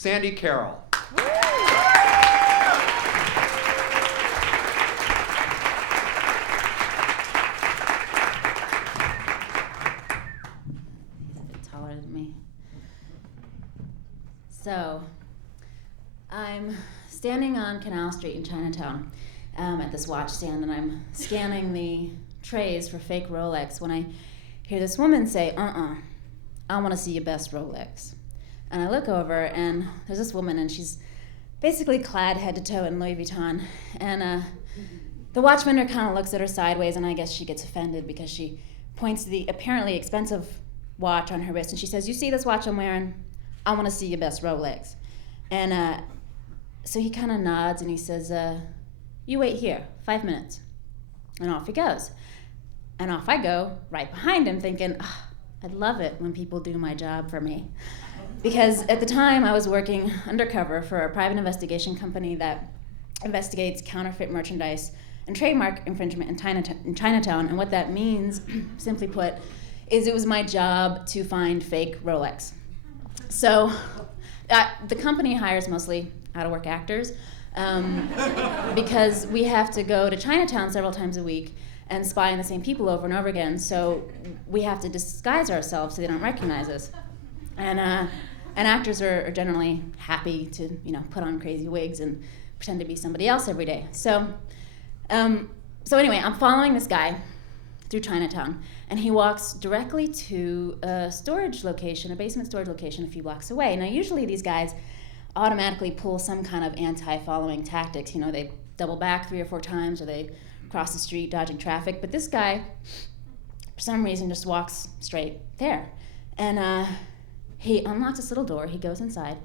Sandi Carroll. Taller than me. So, I'm standing on Canal Street in Chinatown at this watch stand, and I'm scanning the trays for fake Rolex when I hear this woman say, I want to see your best Rolex. And I look over, and there's this woman, and she's basically clad head to toe in Louis Vuitton. And the watch vendor kind of looks at her sideways, and I guess she gets offended because she points to the apparently expensive watch on her wrist, and she says, you see this watch I'm wearing? I want to see your best Rolex. And so he kind of nods, and he says, you wait here, 5 minutes. And off he goes. And off I go, right behind him, thinking, I'd love it when people do my job for me. Because at the time, I was working undercover for a private investigation company that investigates counterfeit merchandise and trademark infringement in Chinatown. And what that means, simply put, is it was my job to find fake Rolex. So the company hires mostly out-of-work actors because we have to go to Chinatown several times a week and spy on the same people over and over again. So we have to disguise ourselves so they don't recognize us. And actors are generally happy to, put on crazy wigs and pretend to be somebody else every day. So anyway, I'm following this guy through Chinatown, and he walks directly to a storage location, a basement storage location a few blocks away. Now, usually these guys automatically pull some kind of anti-following tactics. They double back 3 or 4 times, or they cross the street dodging traffic. But this guy, for some reason, just walks straight there. And he unlocks this little door, he goes inside,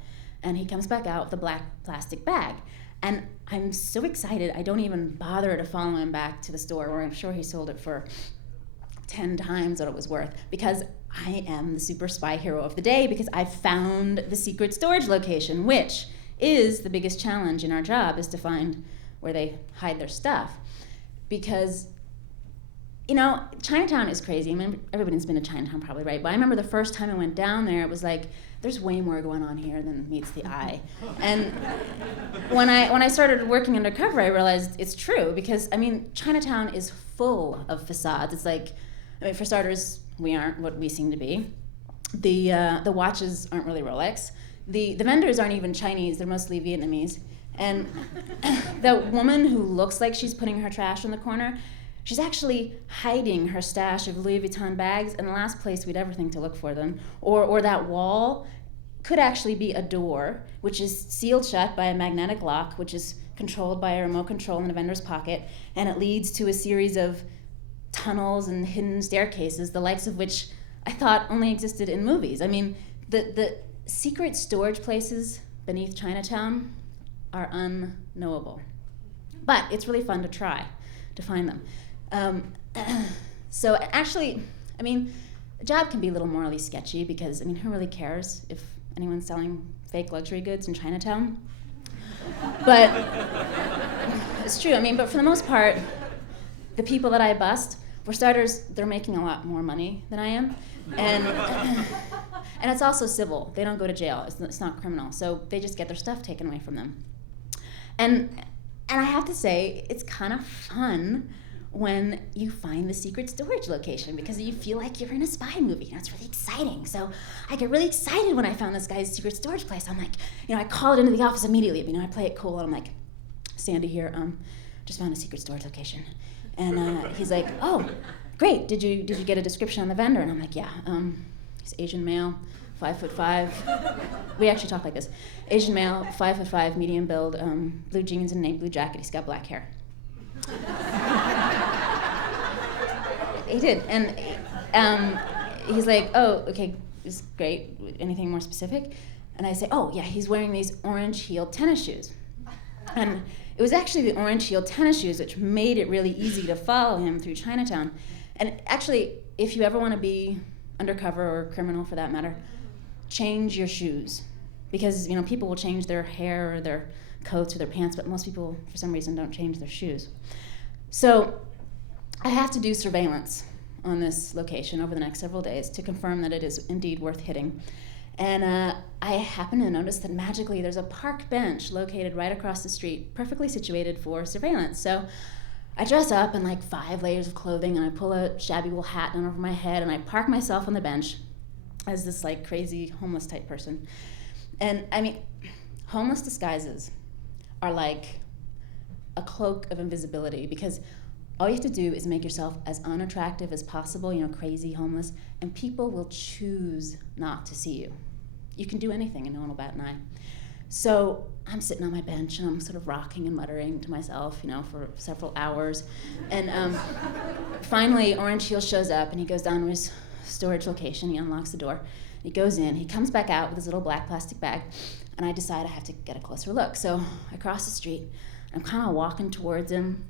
and he comes back out with a black plastic bag. And I'm so excited, I don't even bother to follow him back to the store, where I'm sure he sold it for 10 times what it was worth, because I am the super spy hero of the day, because I found the secret storage location, which is the biggest challenge in our job, is to find where they hide their stuff. Because, Chinatown is crazy. I mean, everybody's been to Chinatown probably, right? But I remember the first time I went down there, it was like, there's way more going on here than meets the eye. And when I started working undercover, I realized it's true, because, Chinatown is full of facades. It's like, for starters, we aren't what we seem to be. The watches aren't really Rolex. The vendors aren't even Chinese, they're mostly Vietnamese. And the woman who looks like she's putting her trash in the corner, she's actually hiding her stash of Louis Vuitton bags in the last place we'd ever think to look for them. Or that wall could actually be a door, which is sealed shut by a magnetic lock, which is controlled by a remote control in the vendor's pocket, and it leads to a series of tunnels and hidden staircases, the likes of which I thought only existed in movies. The secret storage places beneath Chinatown are unknowable. But it's really fun to try to find them. So actually, the job can be a little morally sketchy, because, who really cares if anyone's selling fake luxury goods in Chinatown? But it's true, but for the most part, the people that I bust, for starters, they're making a lot more money than I am. And it's also civil. They don't go to jail. It's not criminal. So they just get their stuff taken away from them. And I have to say, it's kind of fun when you find the secret storage location, because you feel like you're in a spy movie. It's really exciting. So I get really excited when I found this guy's secret storage place. I'm like, I call it into the office immediately. I play it cool, and I'm like, Sandy here, just found a secret storage location. And he's like, oh, great. Did you get a description on the vendor? And I'm like, yeah. He's Asian male, 5'5". We actually talk like this. Asian male, 5'5", medium build, blue jeans and a navy blue jacket. He's got black hair. He did, and he's like, oh, okay, it's great. Anything more specific? And I say, oh yeah, he's wearing these orange-heeled tennis shoes. And it was actually the orange-heeled tennis shoes which made it really easy to follow him through Chinatown. And actually, if you ever want to be undercover, or criminal for that matter, change your shoes. Because people will change their hair or their coats or their pants, but most people, for some reason, don't change their shoes. So I have to do surveillance on this location over the next several days to confirm that it is indeed worth hitting. And I happen to notice that magically there's a park bench located right across the street, perfectly situated for surveillance. So I dress up in like 5 layers of clothing, and I pull a shabby wool hat down over my head, and I park myself on the bench as this like crazy homeless type person. And I mean, homeless disguises are like a cloak of invisibility, because all you have to do is make yourself as unattractive as possible, crazy homeless, and people will choose not to see you. You can do anything and no one will bat an eye. So I'm sitting on my bench and I'm sort of rocking and muttering to myself, for several hours. And finally, Orange Heel shows up and he goes down to his storage location. He unlocks the door. He goes in. He comes back out with his little black plastic bag. And I decide I have to get a closer look. So I cross the street. I'm kind of walking towards him,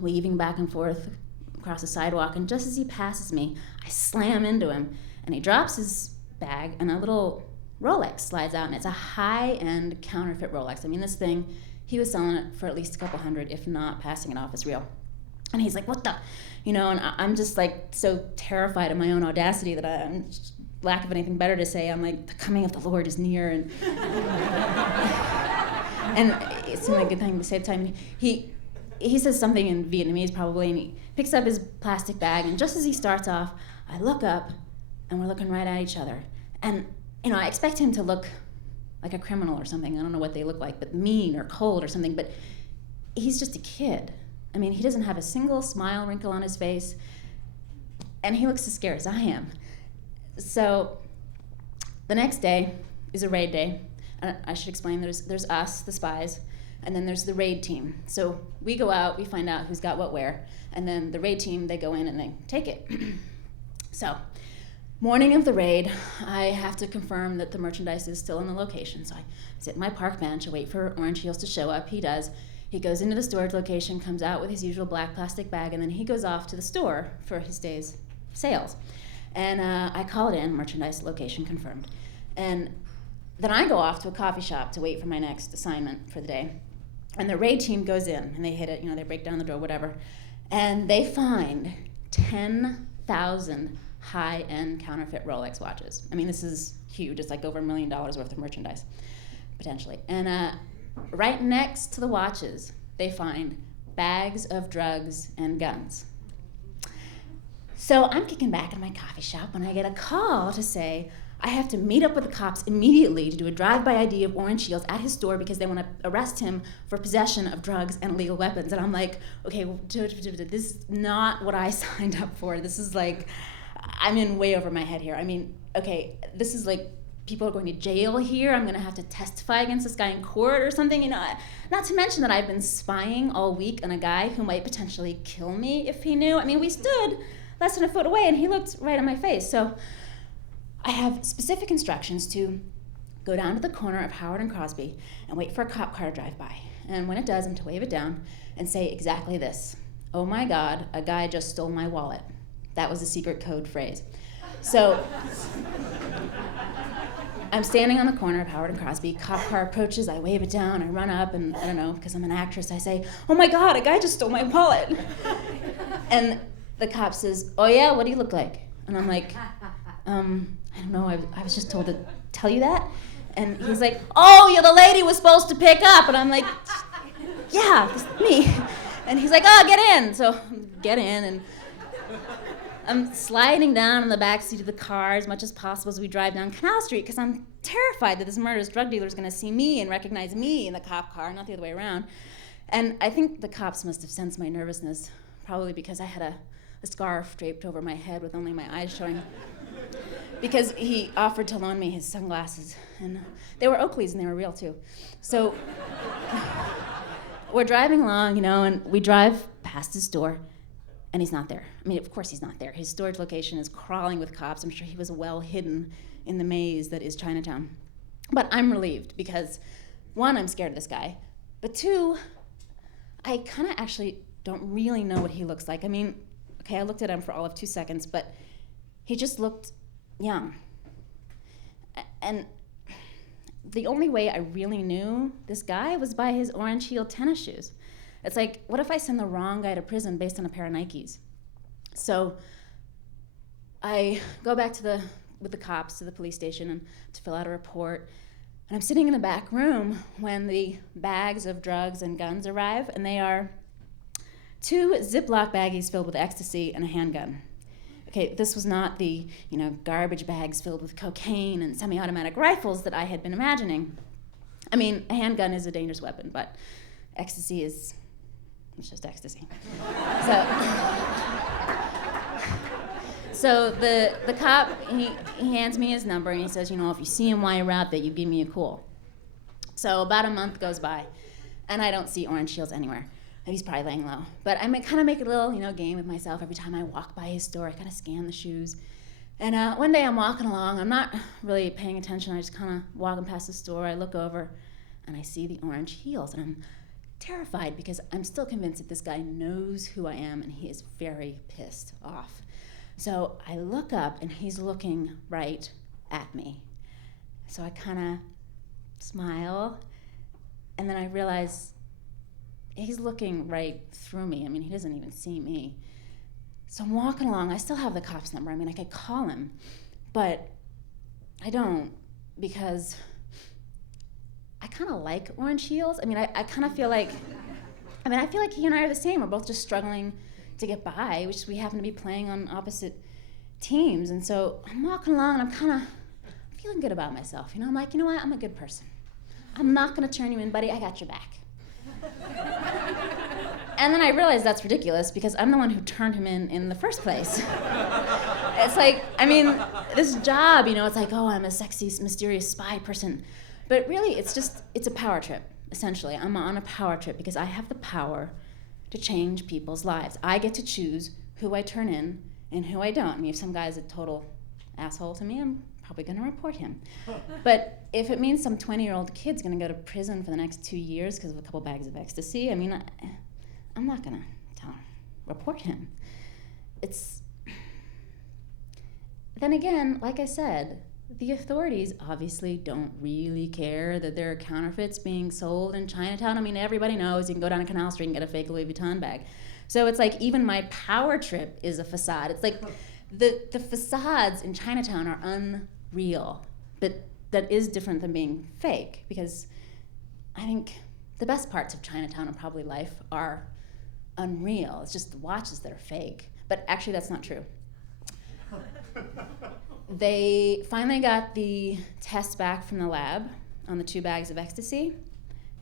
weaving back and forth across the sidewalk. And just as he passes me, I slam into him. And he drops his bag and a little Rolex slides out, and it's a high-end counterfeit Rolex. I mean, this thing, he was selling it for at least a couple hundred, if not passing it off as real. And he's like, what the? And I'm just like so terrified of my own audacity that I'm, lack of anything better to say, I'm like, the coming of the Lord is near. And and it seemed like a good thing to save time. He says something in Vietnamese probably, and he picks up his plastic bag, and just as he starts off, I look up, and we're looking right at each other. And I expect him to look like a criminal or something. I don't know what they look like, but mean or cold or something. But he's just a kid. I mean, he doesn't have a single smile wrinkle on his face. And he looks as scared as I am. So the next day is a raid day. And I should explain, there's us, the spies, and then there's the raid team. So we go out, we find out who's got what where, and then the raid team, they go in and they take it. So morning of the raid, I have to confirm that the merchandise is still in the location. So I sit in my park bench, I wait for Orange Heels to show up. He does. He goes into the storage location, comes out with his usual black plastic bag, and then he goes off to the store for his day's sales. And I call it in, merchandise location confirmed. And then I go off to a coffee shop to wait for my next assignment for the day. And the raid team goes in, and they hit it, they break down the door, whatever. And they find 10,000 high-end counterfeit Rolex watches. I mean, this is huge. It's like over $1 million worth of merchandise, potentially. And right next to the watches, they find bags of drugs and guns. So I'm kicking back in my coffee shop when I get a call to say I have to meet up with the cops immediately to do a drive-by ID of Orange Shields at his store because they want to arrest him for possession of drugs and illegal weapons. And I'm like, okay, this is not what I signed up for. This is like, I'm in way over my head here. I mean, okay, this is like people are going to jail here. I'm going to have to testify against this guy in court or something. Not to mention that I've been spying all week on a guy who might potentially kill me if he knew. I mean, we stood less than a foot away and he looked right at my face. So I have specific instructions to go down to the corner of Howard and Crosby and wait for a cop car to drive by. And when it does, I'm to wave it down and say exactly this: oh my God, a guy just stole my wallet. That was a secret code phrase. So I'm standing on the corner of Howard and Crosby. Cop car approaches. I wave it down. I run up, and I don't know, because I'm an actress, I say, oh my God, a guy just stole my wallet. And the cop says, oh yeah, what do you look like? And I'm like, I don't know, I was just told to tell you that. And he's like, oh, you're the lady was supposed to pick up. And I'm like, yeah, it's me. And he's like, oh, get in. So get in, and I'm sliding down in the backseat of the car as much as possible as we drive down Canal Street because I'm terrified that this murderous drug dealer is going to see me and recognize me in the cop car, not the other way around. And I think the cops must have sensed my nervousness, probably because I had a scarf draped over my head with only my eyes showing, because he offered to loan me his sunglasses. And they were Oakley's and they were real too. So we're driving along, and we drive past his door. And he's not there. I mean, of course he's not there. His storage location is crawling with cops. I'm sure he was well hidden in the maze that is Chinatown. But I'm relieved because, one, I'm scared of this guy. But two, I kind of actually don't really know what he looks like. I mean, okay, I looked at him for all of 2 seconds, but he just looked young. And the only way I really knew this guy was by his orange heel tennis shoes. It's like, what if I send the wrong guy to prison based on a pair of Nikes? So I go back to the with the cops to the police station and to fill out a report. And I'm sitting in the back room when the bags of drugs and guns arrive, and they are 2 Ziploc baggies filled with ecstasy and a handgun. Okay, this was not the, garbage bags filled with cocaine and semi-automatic rifles that I had been imagining. I mean, a handgun is a dangerous weapon, but ecstasy it's just ecstasy. So the cop, he hands me his number and he says, if you see him while you're out there, you give me a call. So about a month goes by, and I don't see Orange Shields anywhere. He's probably laying low. But I kind of make a little, game with myself every time I walk by his store. I kind of scan the shoes. And one day I'm walking along. I'm not really paying attention. I just kind of walking past the store. I look over, and I see the orange heels. And I'm terrified because I'm still convinced that this guy knows who I am, and he is very pissed off. So I look up, and he's looking right at me. So I kind of smile, and then I realize he's looking right through me. I mean, he doesn't even see me. So I'm walking along. I still have the cop's number. I mean, I could call him, but I don't because I kind of like Orange Heels. I mean, I kind of feel like, I feel like he and I are the same. We're both just struggling to get by, which we happen to be playing on opposite teams. And so I'm walking along, and I'm kind of feeling good about myself. I'm like, you know what? I'm a good person. I'm not going to turn you in, buddy. I got your back. And then I realized that's ridiculous because I'm the one who turned him in the first place. It's like, this job, it's like, oh, I'm a sexy, mysterious spy person. But really, it's a power trip, essentially. I'm on a power trip because I have the power to change people's lives. I get to choose who I turn in and who I don't. If some guy's a total asshole to me, I'm probably going to report him. But if it means some 20-year-old kid's going to go to prison for the next 2 years because of a couple bags of ecstasy, I'm not going to report him. Then again, like I said, the authorities obviously don't really care that there are counterfeits being sold in Chinatown. Everybody knows you can go down a Canal Street and get a fake Louis Vuitton bag. So it's like even my power trip is a facade. It's like the facades in Chinatown are unreal, but that is different than being fake, because I think the best parts of Chinatown and probably life are unreal. It's just the watches that are fake. But actually that's not true. They finally got the test back from the lab on the 2 bags of ecstasy,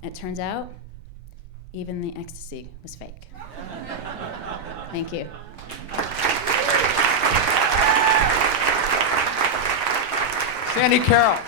and it turns out even the ecstasy was fake. Thank you. Sandi Carroll.